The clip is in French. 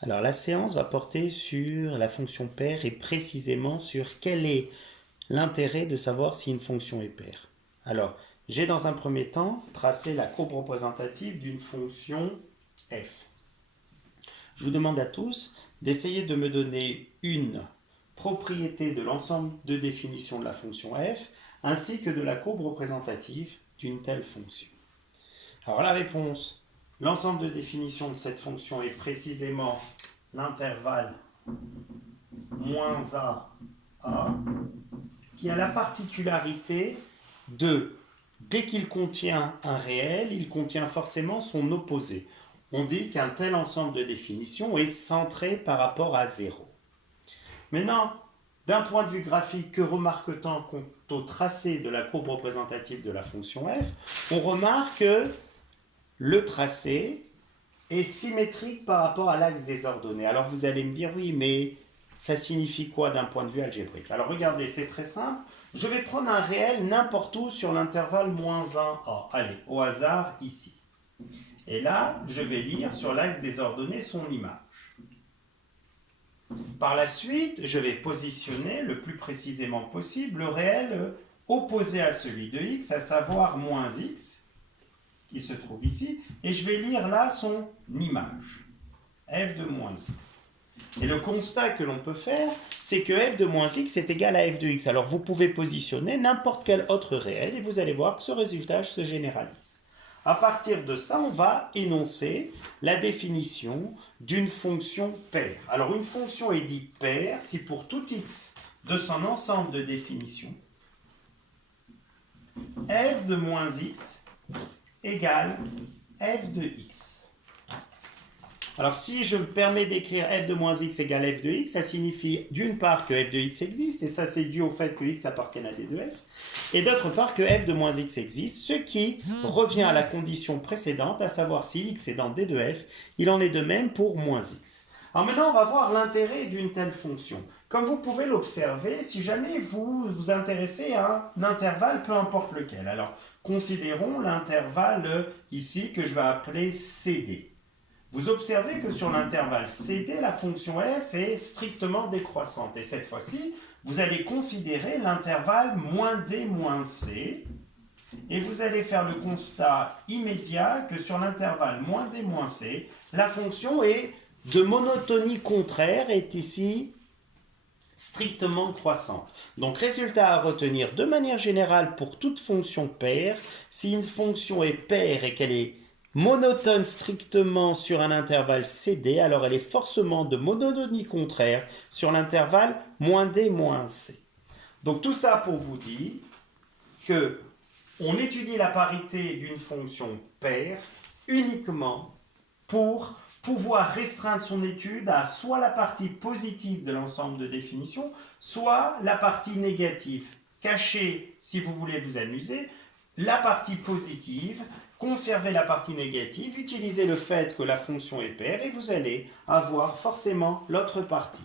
Alors la séance va porter sur la fonction paire et précisément sur quel est l'intérêt de savoir si une fonction est paire. Alors j'ai dans un premier temps tracé la courbe représentative d'une fonction f. Je vous demande à tous d'essayer de me donner une propriété de l'ensemble de définition de la fonction f ainsi que de la courbe représentative d'une telle fonction. Alors la réponse, l'ensemble de définition de cette fonction est précisément l'intervalle moins a qui a la particularité de, dès qu'il contient un réel, il contient forcément son opposé. On dit qu'un tel ensemble de définition est centré par rapport à 0. Maintenant, d'un point de vue graphique, que remarque-t-on quant au tracé de la courbe représentative de la fonction f? On remarque que le tracé est symétrique par rapport à l'axe des ordonnées. Alors vous allez me dire, oui, mais ça signifie quoi d'un point de vue algébrique? Alors regardez, c'est très simple. Je vais prendre un réel n'importe où sur l'intervalle moins 1a. Allez, au hasard, ici. Et là, je vais lire sur l'axe des ordonnées son image. Par la suite, je vais positionner le plus précisément possible le réel opposé à celui de x, à savoir moins x, qui se trouve ici, et je vais lire là son image, f de moins x. Et le constat que l'on peut faire, c'est que f de moins x est égal à f de x. Alors vous pouvez positionner n'importe quel autre réel, et vous allez voir que ce résultat se généralise. À partir de ça, on va énoncer la définition d'une fonction paire. Alors une fonction est dite paire si pour tout x de son ensemble de définitions, f de moins x égale f de x. Alors si je me permets d'écrire f de moins x égale f de x, ça signifie d'une part que f de x existe, et ça c'est dû au fait que x appartienne à d de f, et d'autre part que f de moins x existe, ce qui revient à la condition précédente, à savoir si x est dans d de f, il en est de même pour moins x. Alors maintenant on va voir l'intérêt d'une telle fonction. Comme vous pouvez l'observer, si jamais vous vous intéressez à un intervalle, peu importe lequel. Alors considérons l'intervalle ici que je vais appeler CD. Vous observez que sur l'intervalle CD, la fonction f est strictement décroissante. Et cette fois-ci, vous allez considérer l'intervalle moins d moins c. Et vous allez faire le constat immédiat que sur l'intervalle moins d moins c, la fonction est de monotonie contraire, est ici strictement croissante. Donc résultat à retenir de manière générale pour toute fonction paire, si une fonction est paire et qu'elle est monotone strictement sur un intervalle CD, alors elle est forcément de monotonie contraire sur l'intervalle moins d moins c. Donc tout ça pour vous dire que on étudie la parité d'une fonction paire uniquement pour pouvoir restreindre son étude à soit la partie positive de l'ensemble de définitions, soit la partie négative. Cachez, si vous voulez vous amuser, la partie positive, conservez la partie négative, utilisez le fait que la fonction est paire et vous allez avoir forcément l'autre partie.